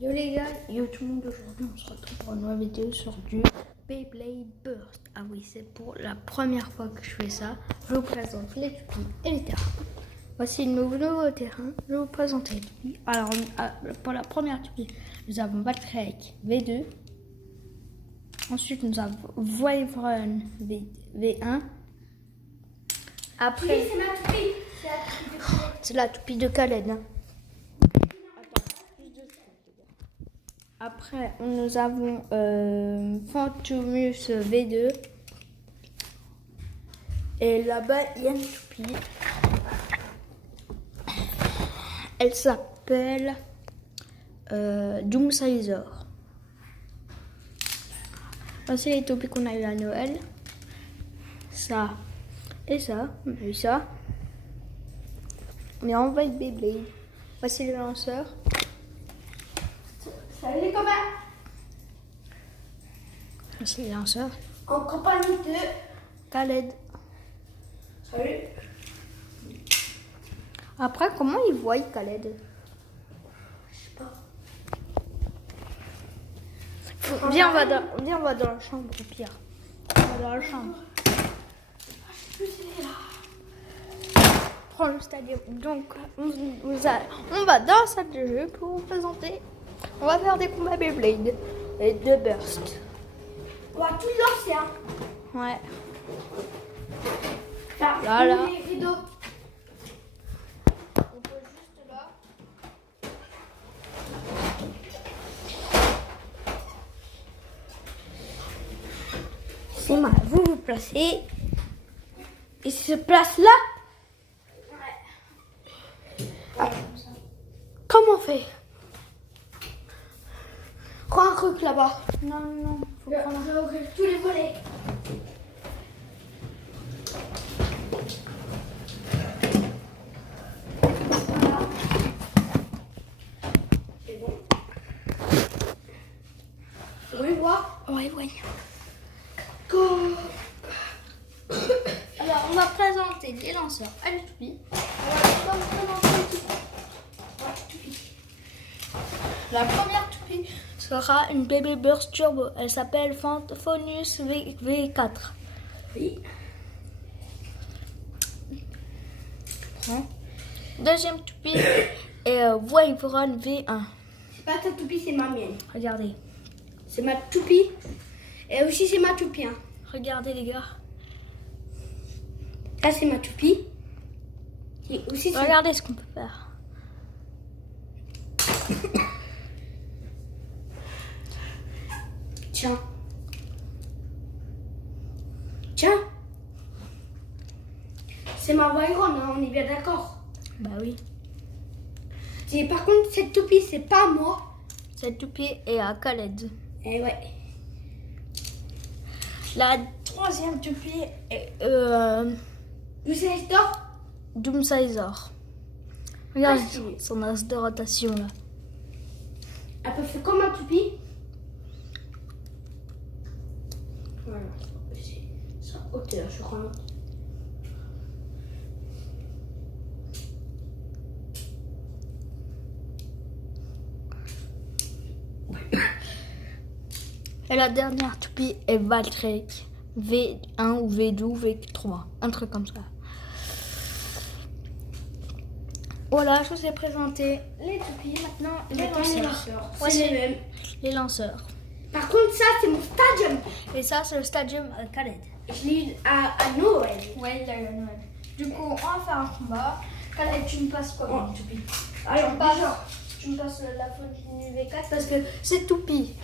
Yo les gars, yo tout le monde, aujourd'hui on se retrouve pour une nouvelle vidéo sur du Beyblade Burst. Ah oui, c'est pour la première fois que je fais ça. Je vous présente les tupis et les terrains. Voici le nouveau terrain, je vais vous présenter les tupis. Alors pour la première tupi, nous avons Valkyrie V2. Ensuite nous avons Wyvern V1. Après, Oui, c'est ma toupie. c'est la toupie de Khaled. Hein. Après, nous avons Phantomus V2. Et là-bas, il y a une toupie. Elle s'appelle Doomsizer. Voici les toupies qu'on a eu à Noël. Ça et ça. On a eu ça. Mais on va être Beyblade. Voici le lanceur. Salut les copains. Voici le lanceur. En compagnie de... Khaled. Salut. Après, comment il voit Khaled? Je sais pas. Viens, on va dans la chambre, au pire. On va dans la chambre. Je sais plus, Prends le stadium. Donc, on va dans la salle de jeu pour vous présenter. On va faire des combats Beyblade et de Burst. on va tout lancer, hein. Ouais. Là, Là. les rideaux. On peut juste là. C'est mal. Vous vous placez. Il se place là. Ah. Comment on fait? Prends un truc là-bas. Non, faut Je prendre. vais ouvrir tous les volets. Voilà. C'est bon. Oui, voir. Ouais. Go. Alors, on va présenter les lanceurs à la toupie. On va vous présenter les toupes. Ouais, toupie. La première toupie sera une Beyblade Burst Turbo. Elle s'appelle Phantomus V4. Oui. Deuxième toupie est Wyvern V1. C'est pas ta toupie, c'est ma mienne. Regardez. C'est ma toupie. Et aussi, c'est ma toupie. Hein. Regardez les gars. Ça, c'est ma toupie. Et aussi, c'est... Regardez ce qu'on peut faire. Tiens. Tiens. C'est ma Wyron, hein, on est bien d'accord. Bah oui. Par contre, cette toupie, c'est pas moi. Cette toupie est à Khaled. Eh ouais. La troisième toupie est Vous savez d'or? Doomsizer. Regarde Ah, si. son as de rotation là. Elle peut faire comme ma toupie. Voilà. C'est sa hauteur, je crois. Et la dernière toupie est Valkyrie V1 ou V2 ou V3. Un truc comme ça. Voilà, je vous ai présenté les toupies. Maintenant, les lanceurs. C'est Voici les mêmes. les lanceurs. Par contre, ça, c'est mon stadium. Et ça, c'est le stadium à Khaled. Je l'ai eu à Noël. Ouais, il a eu à Noël. Du coup, on va faire un combat. Khaled, tu me passes quoi Oh. une toupie? Alors, déjà, Tu me passes la Phantomus V4 parce que c'est toupie.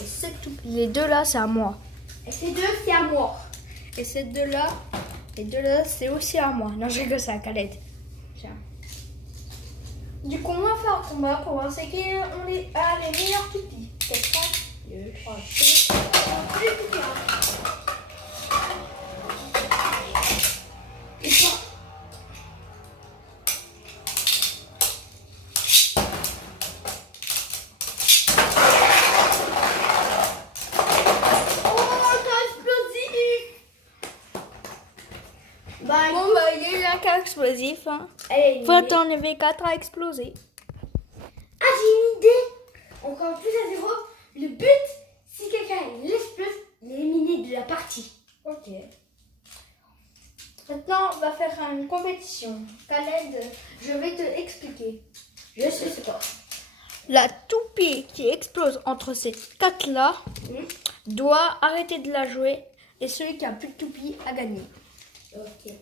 Et cette toupie, les deux là, c'est à moi. et ces deux, c'est à moi. Et ces deux-là, c'est aussi à moi. Non, j'ai que ça, Khaled. Tiens. Du coup, on va faire un combat pour voir c'est qui on est à les meilleurs toupies. 4, 2, 3, 4. Et ça. Oh, c'est explosif. Bah, Bon, bah, il y a eu un cas explosif. Hein. allez, Phantom V4 a explosé. ah, j'ai une idée. On Ok. Maintenant, on va faire une compétition. Khaled, je vais te expliquer. Je sais c'est quoi. La toupie qui explose entre ces quatre-là doit arrêter de la jouer et celui qui a plus de toupie a gagné. Ok.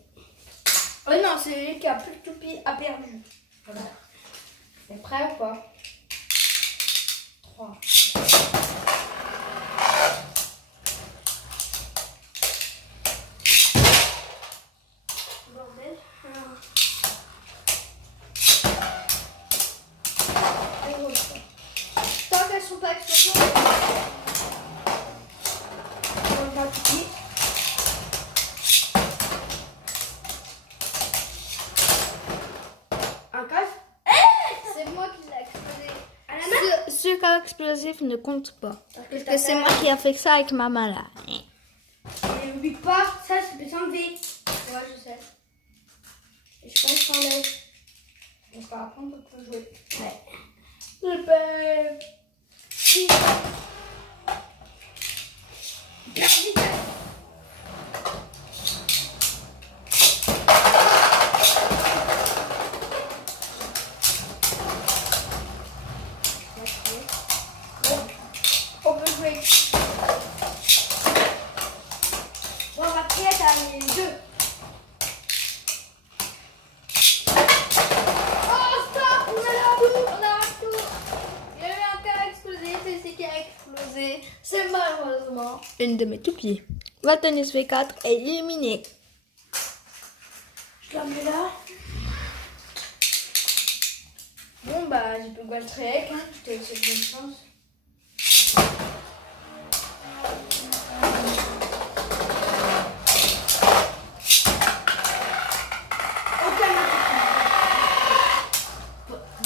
Oh non, celui qui a plus de toupie a perdu. Voilà. T'es prêt ou pas? 3. Bordel. Tant qu'elles sont pas explosées, on va toupie. Un casse. C'est moi qui l'ai explosé. À la main. Ce cas explosif ne compte pas. Parce Parce que c'est moi qui a fait ça avec ma main là. Et n'oublie pas, ça peut s'enlever. Ouais, je sais. Et je pense qu'on s'enlève. Donc après, on peut jouer. Ouais. Je peux... Si. On peut jouer. Bon, ma prière, t'as mis 2. Oh stop! On a tout! Il y a eu un cas explosé, c'est ce qui a explosé. C'est malheureusement une de mes toupies. Vatanus V4 est éliminée. Je la mets là. Bon bah j'ai pu le trek, hein. Je te souhaite bonne chance.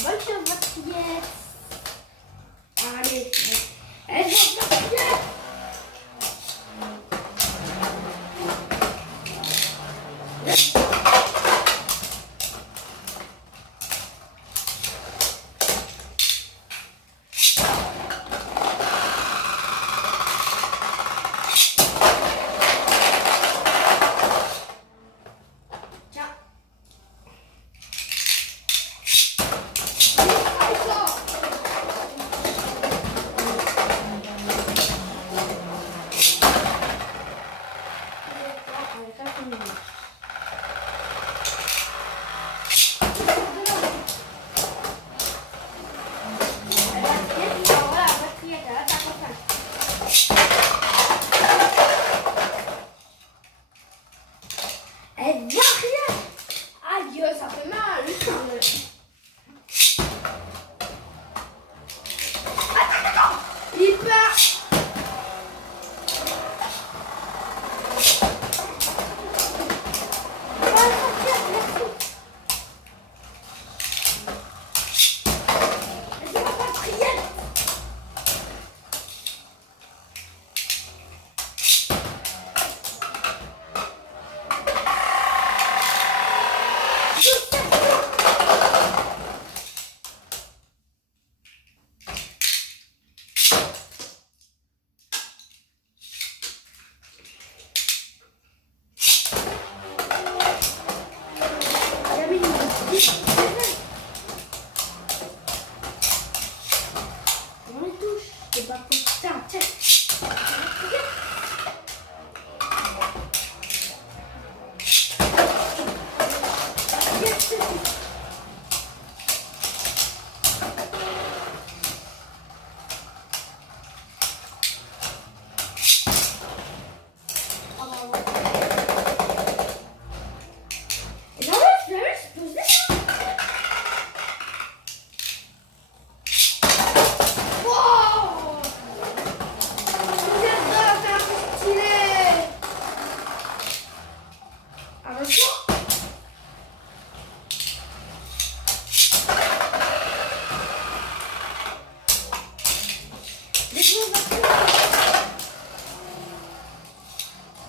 Bonne chance, ma prière. Allez. Allez, ma prière. Elle vient rien. Aïe, ça fait mal. Attends. Il part. On les touche. C'est pas pour ça. Tiens.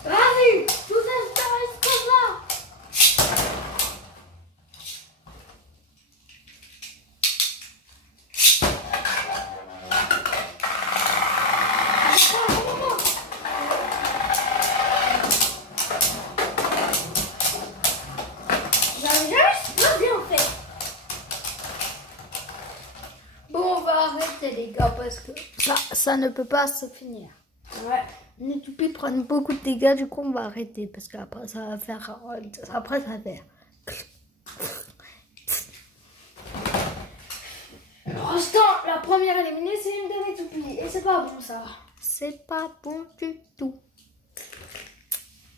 Vas-y, tout ça, ça reste comme ça. arrêter les gars parce que ça ne peut pas se finir. Ouais. Les toupies prennent beaucoup de dégâts, du coup on va arrêter parce qu'après ça va faire. Après ça va faire. Pour l'instant, la première éliminée, c'est une de mes toupies. Et c'est pas bon ça. C'est pas bon du tout.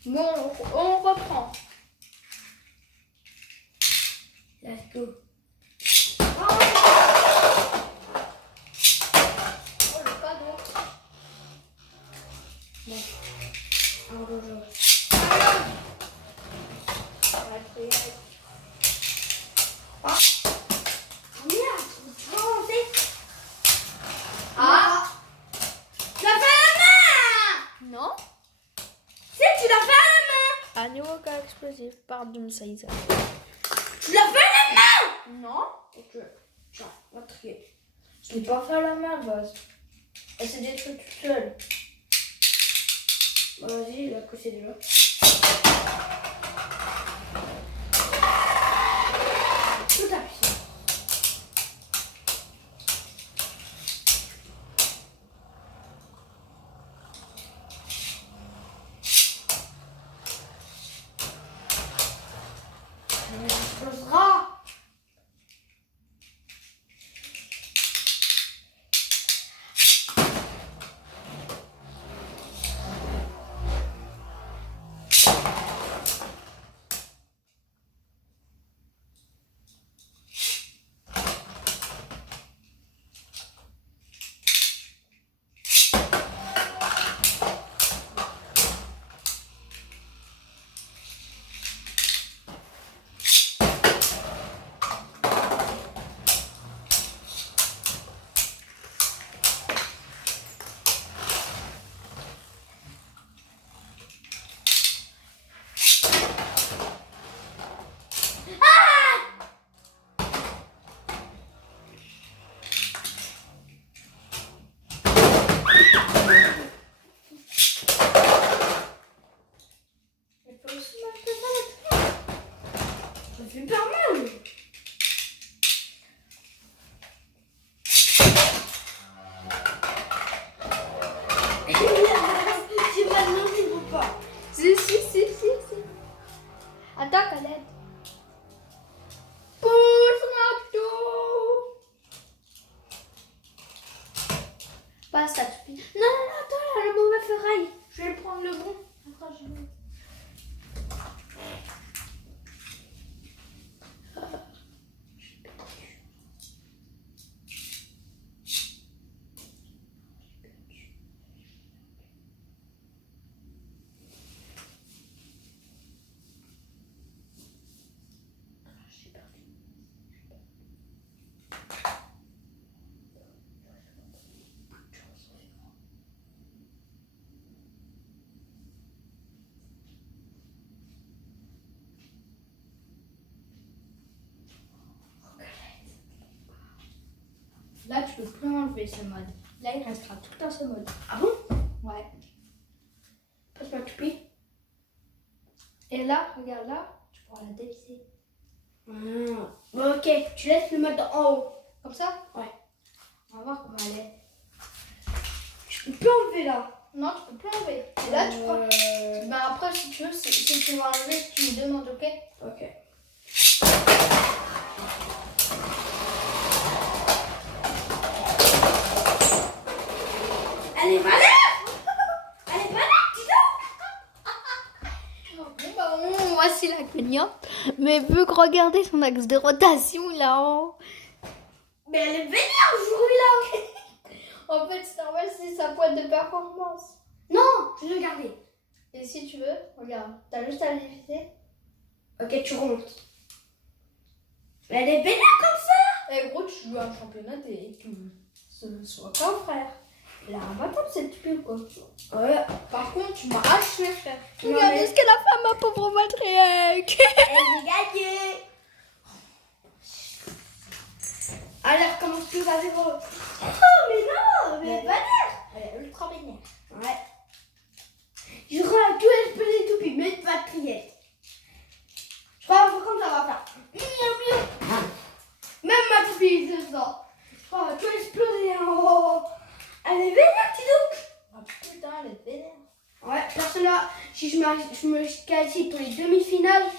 Bon, on reprend. Let's go. Oh le cadeau. Bon. Un rouge. Ah. Merde, Ah. tu l'as fait à la main. Non. C'est tu l'as fait à la main. Un nouveau cas explosif par Doomsizer. Tu l'as fait à la main. Non. Ok. Tiens, on va trier. Je l'ai pas fait à la main, vase. Elle s'est détruite toute seule. Bah, vas-y, il a poussé déjà. Tout à fait. On explosera. Ça fait hyper mal. C'est pas non, il faut pas. Si. Attaque à l'aide. Pousse Nato. Passe à toupie. Non, attends, là, le mauvais ferraille. Je vais prendre le bon. Après, je vais... Là, tu peux plus enlever ce mode. Là, il restera tout dans ce mode. Ah bon? Ouais. Passe ma toupie. Et là, regarde là, tu pourras la dévisser. Ah. Bon, ok, tu laisses le mode en haut. Comme ça? Ouais. On va voir comment elle est. Je peux plus enlever là. Non, tu peux plus enlever. Et là, tu prends. Ben après, si tu veux, si tu vas enlever, tu me demandes, ok? Ok. Elle est malade. Elle est malade, dis donc. Bon, bah, voici la gagnante. Mais vu que regarder son axe de rotation là haut. Mais elle est vénère aujourd'hui là. En fait, c'est normal, c'est sa pointe de performance. Non, je vais le garder. Et si tu veux, regarde, t'as juste à la dévisser. Ok, tu remontes. Mais elle est vénère comme ça. Eh gros, tu joues à un championnat et que ce soit pas frère. Elle a un bâtard cette pub quoi. Ouais. Par contre, tu m'as haché frère. Non, Regardez mais- ce qu'elle a fait à ma pauvre matriarche. Elle a gagné. Allez, recommence tout à zéro. Oh, mais non, mais elle est vénère. Elle est ultra vénère. Ouais. Je crois tout espérer tout puis mais pas de crier. Je crois que comme ça va faire. Même ma toupie, c'est ça. Je crois tout exploser vénère, dis donc. Ah putain, elle est vénère. Ouais, personne là. Si je me qualifie pour les demi-finales.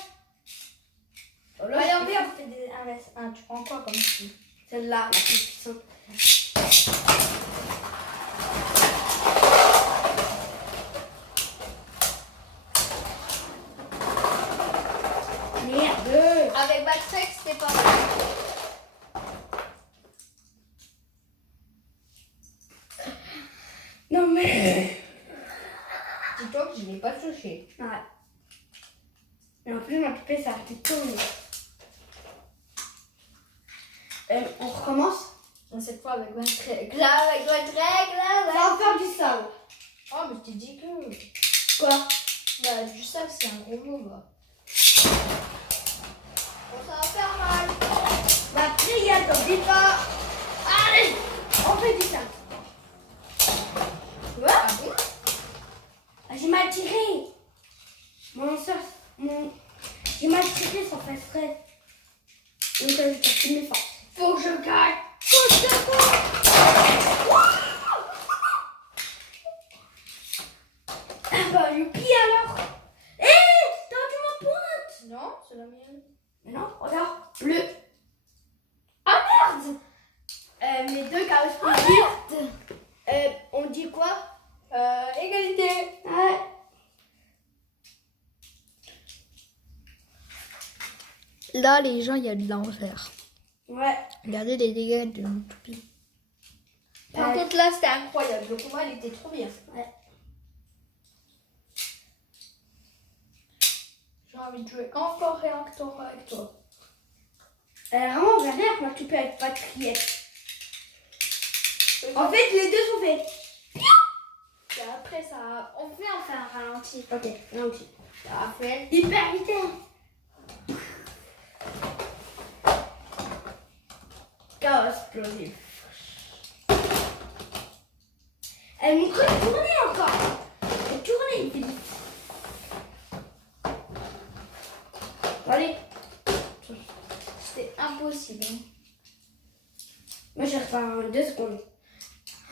Oh là, Allez, je on fais vient, on fait des 1 vs 1. Tu prends quoi comme style? celle-là, la plus puissante. Merde. Avec Backstreet, c'était pas mal. Non mais. Dis-toi que je l'ai pas touché. Ouais. Et en plus, ma poupée, ça a fait tourner. On recommence. Cette fois avec Backstreet. Là, avec Backstreet, là, Ça va faire du sable. Oh, mais je t'ai dit que. Quoi? Bah, du sable, c'est un gros mot, bah. Bon, ça va faire mal. Ma prière, t'oublie pas. Allez, on fait du sable. Tu vois? Ah bon? Ah, j'ai mal tiré. J'ai mal tiré sans faire exprès. Donc, je vais faire mes forces. Faut que je gagne. Ah bah, youpi alors. Hé, t'as rendu ma pointe. Non, c'est la mienne. Mais non, regarde, bleu. Ah merde. Mes deux correspondent. On dit quoi? Égalité. Ouais. Là, les gens, il y a de l'enfer. Ouais. Regardez les dégâts de Toupie. Par contre, là, c'était incroyable. Le combat, il était trop bien. Ouais. J'ai envie de jouer encore et encore avec toi. Vraiment, regardez, ma toupée avec Patriette. En fait, les deux sont faits. Et après, ça... On fait un ralenti. Ok, là aussi. Ça a fait... Hyper vite. Chaos explosif. Elle me fait tourner encore. Elle tourne vite. Allez. C'était impossible. Hein. Moi, je repars en 2 secondes.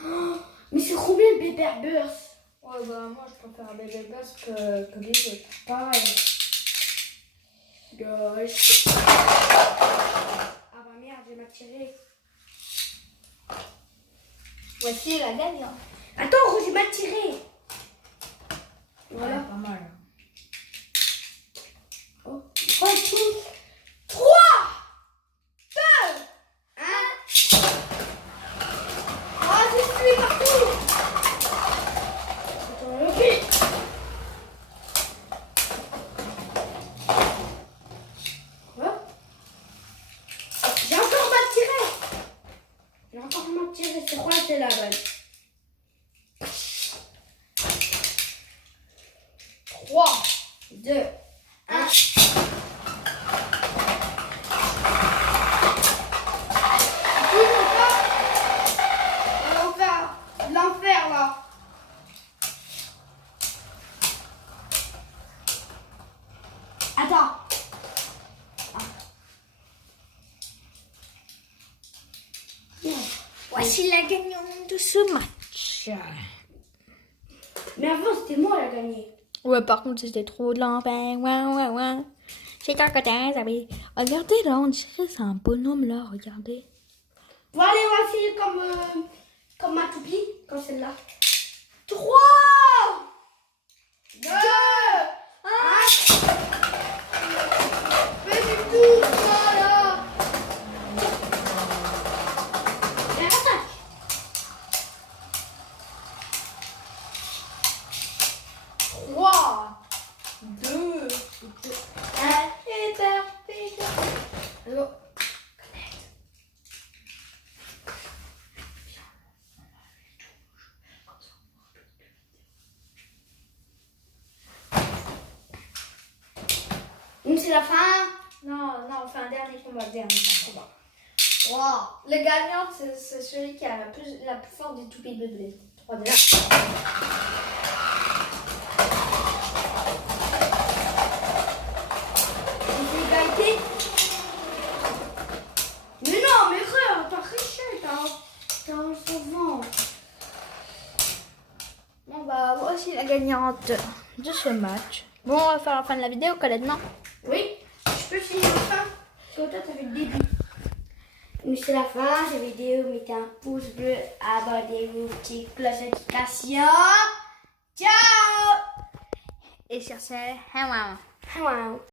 Oh, mais c'est combien de Pepper Burst? Ouais, bah moi, je préfère un bébé Buzz que les autres. Pareil. Gauche. Ah bah merde, j'ai mal tiré. Voici la gagnante. Attends, j'ai mal tiré. Voilà. Ouais, pas mal. Oh, 3, 2, 1. Ah, je suis partout. Attends, ok. Quoi? J'ai encore mal tiré. J'ai encore mal tiré. C'est quoi, c'est la balle? 3, 2, 1. L'enfer là. Attends. Ah. Voici la gagnante de ce match. Mais avant c'était moi la gagnée. Ouais, par contre, c'était trop de l'enfer. Ouais. C'est un côté, ça avait... Regardez là, on dirait que c'est un bonhomme là, regardez. Bon allez, on va essayer comme ma toupie, comme celle-là. 3, 2, 1. Fais du tout ça là. Et attaque. 3, 2, 1. Et perfect. Allô. Donc c'est la fin. Non, on fait un dernier combat. Wow. Le gagnant, c'est celui qui a la plus forte des toupies de blé. 3-2. C'est égalité. Mais non, mais frère, t'as triché, t'as un sauvant. aussi la gagnante de ce match. Bon, on va faire la fin de la vidéo, Colette, non? Oui, je peux finir la fin. Parce que toi, t'as fait le début. Mais c'est la fin de la vidéo. Mettez un pouce bleu, abonnez-vous, petite cloche de notification. Ciao! Et sur ce, wow. Wow.